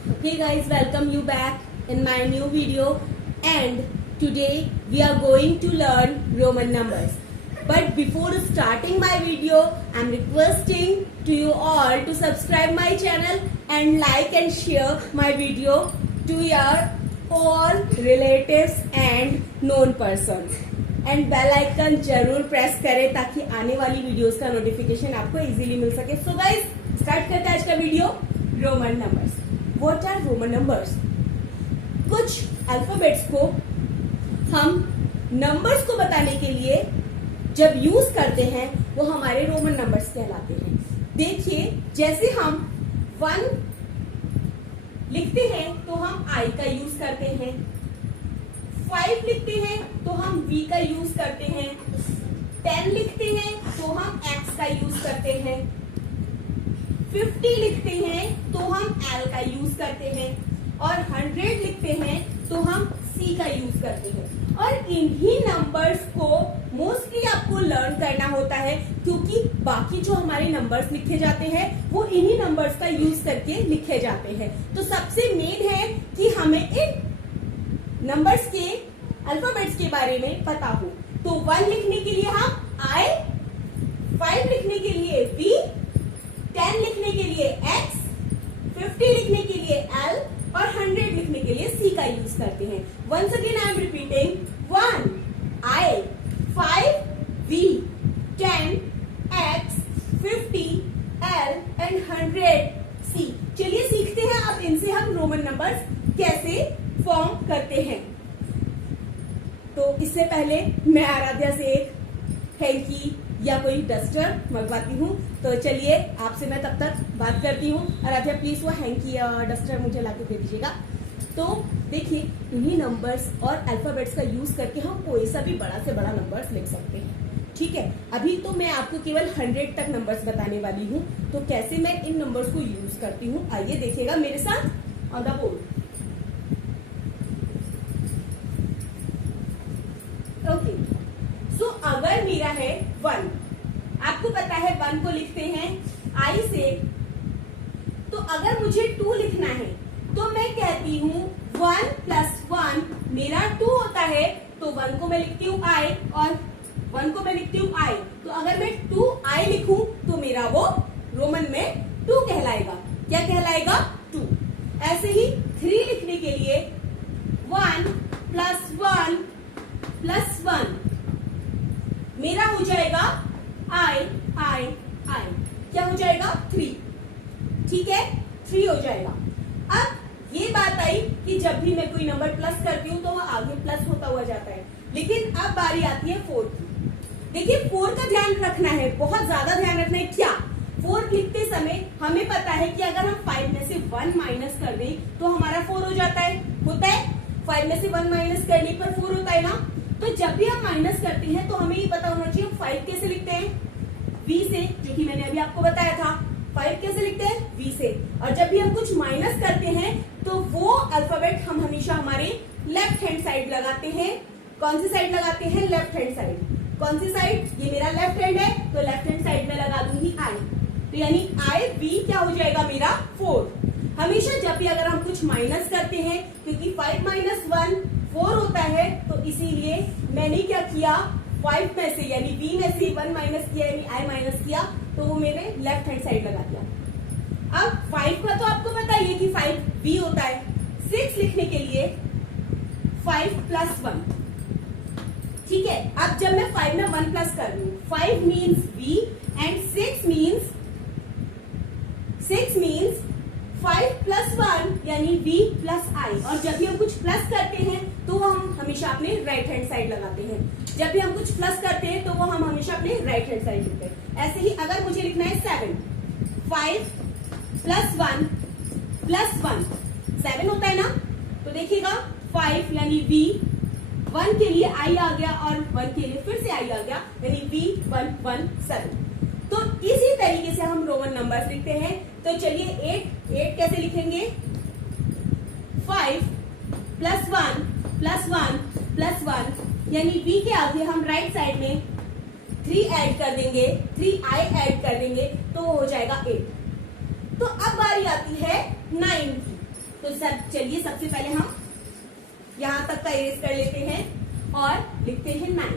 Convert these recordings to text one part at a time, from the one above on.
Hey guys, welcome you back in my new video, and today we are going to learn Roman numbers. But before starting my video, I am requesting to you all to subscribe my channel and like and share my video to your all relatives and known persons. And bell icon जरूर press करें ताकि आने वाली videos का notification आपको easily मिल सके. So guys, start करते हैं आज का video. Roman numbers. What are Roman numbers? कुछ अल्फाबेट्स को हम नंबर्स को बताने के लिए जब यूज करते हैं वो हमारे रोमन नंबर्स कहलाते हैं. देखिए, जैसे हम 1 लिखते हैं तो हम आई का यूज करते हैं. 5 लिखते हैं तो हम V का यूज करते हैं. 10 लिखते हैं तो हम X का यूज करते हैं. 50 लिखते हैं तो हम L का यूज करते हैं. और 100 लिखते हैं तो हम C का यूज करते हैं. और इन्हीं नंबर्स को मोस्टली आपको लर्न करना होता है, क्योंकि बाकी जो हमारे नंबर्स लिखे जाते हैं वो इन्हीं नंबर्स का यूज करके लिखे जाते हैं. तो सबसे मेन है कि हमें इन नंबर्स के अल्फाबेट्स के बारे में पता हो. तो 1 लिखने के लिए हम I, 5 लिखने के लिए V, 10 लिखने के लिए X, 50 लिखने के लिए L और 100 लिखने के लिए C का यूज करते हैं. Once again I am repeating. 1 I, 5 V, 10 X, 50 L and 100 C. चलिए सीखते हैं अब इनसे हम रोमन नंबर्स कैसे फॉर्म करते हैं. तो इससे पहले मैं आराध्या से एक हैंकी या कोई डस्टर मंगवाती हूँ. तो चलिए आपसे मैं तब तक बात करती हूँ. आराध्या प्लीज वो हैंकी या डस्टर मुझे लाके दे दीजिएगा. तो देखिए, इन्हीं नंबर्स और अल्फाबेट्स का यूज करके हम कोई सा भी बड़ा से बड़ा नंबर्स लिख सकते हैं. ठीक है, अभी तो मैं आपको केवल 100 तक नंबर्स बताने वाली हूँ. तो कैसे मैं इन नंबर्स को यूज करती हूँ आइए देखिएगा मेरे साथ ऑन द बोर्ड. ओके, सो अगर मेरा है 1, आपको पता है 1 को लिखते हैं I से. तो अगर मुझे 2 लिखना है तो मैं कहती हूँ 1 + 1 मेरा 2 होता है. तो 1 को मैं लिखती हूँ I और 1 को मैं लिखती हूँ I. तो अगर मैं 2I लिखूं तो मेरा वो रोमन में 2 कहलाएगा. क्या कहलाएगा? 2. ऐसे ही 3 लिखने के लिए 1 + 1 + 1 मेरा हो जाएगा I. क्या हो जाएगा? 3. ठीक है, 3 हो जाएगा. अब ये बात आई कि जब भी मैं कोई नंबर प्लस करती हूँ तो वह आगे प्लस होता हुआ जाता है. लेकिन अब बारी आती है 4 की. देखिए, 4 का ध्यान रखना है, बहुत ज्यादा ध्यान रखना है. क्या 4 लिखते समय हमें पता है कि अगर हम 5 में से 1 माइनस कर दें तो हमारा 4 हो जाता है. होता है 5 में से 1 माइनस करने पर 4 होता है ना. तो जब भी हम माइनस करते हैं तो हमें ये पता होना चाहिए 5 कैसे लिखते हैं? V से, जो कि मैंने अभी आपको बताया था. 5 कैसे लिखते हैं? V से. और जब भी हम कुछ माइनस करते हैं तो वो अल्फाबेट हम हमेशा हमारे लेफ्ट हैंड साइड लगाते हैं. कौन सी साइड लगाते हैं? Left hand side. कौन सी साइड? ये मेरा लेफ्ट हैंड है तो लेफ्ट हैंड साइड में लगा दूंगी I. तो यानी I V क्या हो जाएगा मेरा? 4. हमेशा जब भी अगर हम कुछ माइनस करते हैं, क्योंकि 5 - 1 4 होता है, तो इसीलिए मैंने क्या किया, 5 में से यानी V में से 1 माइनस किया यानी I माइनस किया, तो वो मैंने लेफ्ट हैंड साइड लगा दिया. अब 5 का तो आपको पता ही है कि 5 V होता है. 6 लिखने के लिए 5 + 1. ठीक है, अब जब मैं 5 में 1 प्लस कर रही हूँ, 5 मीन्स V एंड 6 मीन्स 5 + 1 यानी V + I. और जब भी हम कुछ प्लस करते हैं तो वो हम हमेशा अपने राइट हैंड साइड लगाते हैं. जब भी हम कुछ प्लस करते हैं तो वो हम हमेशा अपने राइट हैंड साइड लिखते हैं. ऐसे ही अगर मुझे लिखना है 7, 5 + 1 + 1 7 होता है ना. तो देखिएगा 5 यानी V, 1 के लिए I आ गया और 1 के लिए फिर से I आ गया यानी V 1 1 7. तो इसी तरीके से हम रोमन नंबर्स लिखते हैं. तो चलिए 8 कैसे लिखेंगे? 5 + 1 + 1 + 1 यानी V के आगे हम राइट साइड में 3 ऐड कर देंगे, 3I ऐड कर देंगे तो हो जाएगा 8. तो अब बारी आती है 9 की. सब चलिए सबसे पहले हम यहां तक का इरेज कर लेते हैं और लिखते हैं 9।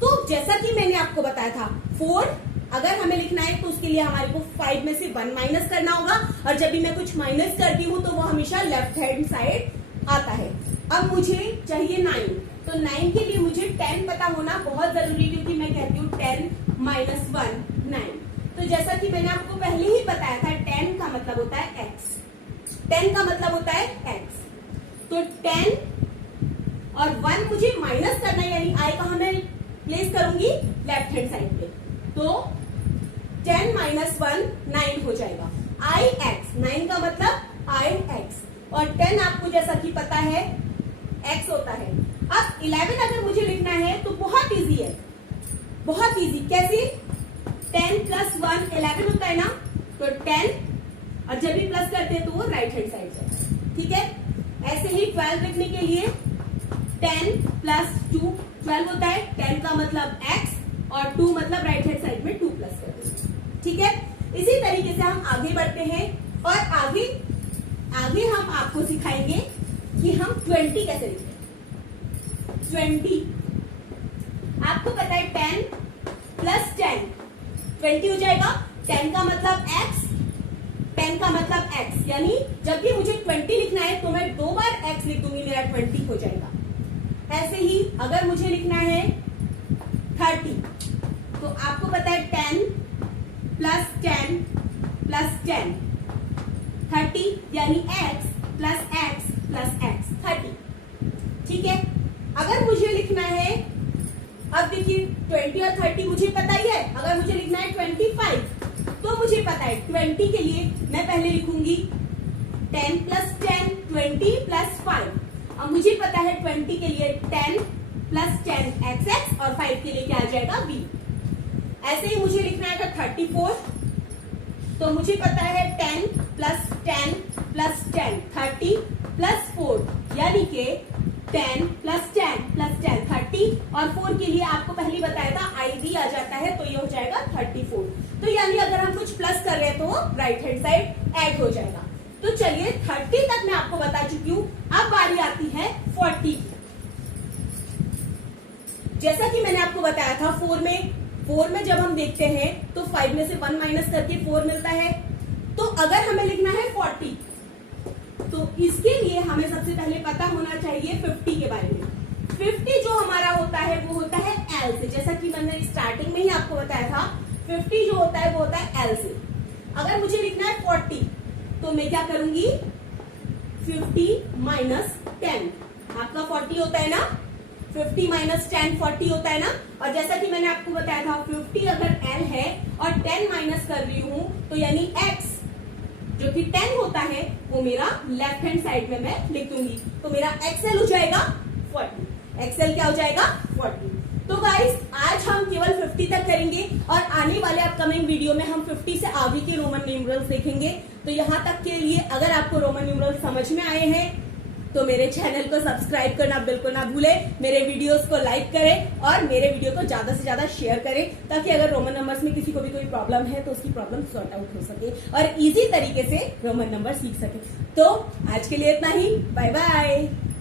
तो जैसा कि मैंने आपको बताया था 4 अगर हमें लिखना है तो उसके लिए हमारे को 5 में से 1 माइनस करना होगा, और जब भी मैं कुछ माइनस करती हूँ तो वो हमेशा लेफ्ट हैंड साइड आता है। अब मुझे चाहिए 9, तो 9 के लिए मुझे 10 पता होना बहुत जरूरी है, क्योंकि मैं कहती हूँ 10 माइनस 1 9। तो जैसा कि मैंने आपको पहले ही बताया था 10 का मतलब होता है x, 10 का मतलब होता है x। तो 10 और 1 मुझे माइनस करना है, यानी i कहाँ मैं प्लेस करूंगी, लेफ्ट हैंड साइड पे। तो 10 माइनस 1 9 हो जाएगा, i x, 9 का मतलब i x, और 10 आपको जैसा कि पता है x होता है। अब 11 अगर मुझे लिखना है तो बहुत इजी है, बहुत इजी। कैसे? 10 प्लस 1 11 होता है ना, तो 10 और जब भी प्लस करते हैं तो वो राइट हैंड साइड जाता है, ठीक है। ऐसे ही 12 लिखने के लिए 10 प्लस 2 12 होता है, 10 का मतलब x और 2 मतलब राइट हैंड साइड में 2 प्लस करते हैं, ठीक है। इसी तरीके से हम आगे बढ़ते हैं और आगे हम आपको सिखाएंगे कि हम 20 कैसे लिखते हैं। 20 आपको पता है 10 प्लस 10 20 हो जाएगा। 10 का मतलब x, 10 का मतलब x, यानी जब भी मुझे 20 लिखना है तो मैं 2 बार x लिख दूंगी, मेरा 20 हो जाएगा। ऐसे ही अगर मुझे लिखना है 30, तो आपको पता है 10 प्लस 10 प्लस 10 30, यानी x plus x plus x 30, ठीक है। अगर मुझे लिखना है, अब देखिए 20 और 30 मुझे पता ही है। अगर मुझे लिखना है 25, तो मुझे पता है 20 के लिए मैं पहले लिखूंगी 10 प्लस 10 20 प्लस 5। अब मुझे पता है 20 के लिए 10 प्लस 10 xx और 5 के लिए क्या आ जाएगा v। ऐसे ही मुझे लिखना है 34, तो मुझे पता है 10 प्लस 10 प्लस 10 30 प्लस 4, यानी कि 10 प्लस 10 प्लस 10 30, और 4 के लिए आपको पहले बताया था IV आ जाता है, तो ये हो जाएगा 34। तो यानी अगर हम कुछ प्लस कर रहे हैं तो वो राइट हैंड साइड ऐड हो जाएगा। तो चलिए 30 तक मैं आपको बता चुकी हूँ। अब बारी आती है 40 की। जैसा कि मैंने आपको बताया था 4 में जब हम देखते हैं तो 5 में से 1 माइनस करके 4 मिलता है। तो अगर हमें लिखना है 40, तो इसके लिए हमें सबसे पहले पता होना चाहिए 50 के बारे में। 50 जो हमारा होता है वो होता है L से, जैसा कि मैंने स्टार्टिंग में ही आपको बताया था 50 जो होता है वो होता है L से। अगर मुझे लिखना है 40, तो मैं क्या करूंगी, 50 माइनस 10, आपका 40 होता है ना, 50 माइनस 10 40 होता है ना। और जैसा कि मैंने आपको बताया था 50 अगर L है और 10 माइनस कर रही हूं, तो यानी x जो कि 10 होता है वो मेरा लेफ्ट हैंड साइड में मैं लिख दूंगी, तो मेरा XL हो जाएगा 40। XL क्या हो जाएगा 40। तो गाइस आज हम केवल 50 तक करेंगे, और आने वाले अपकमिंग वीडियो में हम 50 से आगे के रोमन न्यूमरल्स देखेंगे। तो यहाँ तक के लिए अगर आपको रोमन न्यूमरल्स समझ में आए हैं तो मेरे चैनल को सब्सक्राइब करना बिल्कुल ना भूलें, मेरे वीडियोस को लाइक करें और मेरे वीडियो को ज्यादा से ज्यादा शेयर करें, ताकि अगर रोमन नंबर्स में किसी को भी कोई प्रॉब्लम है तो उसकी प्रॉब्लम सॉर्ट आउट हो सके और इजी तरीके से रोमन नंबर सीख सके। तो आज के लिए इतना ही, बाय बाय।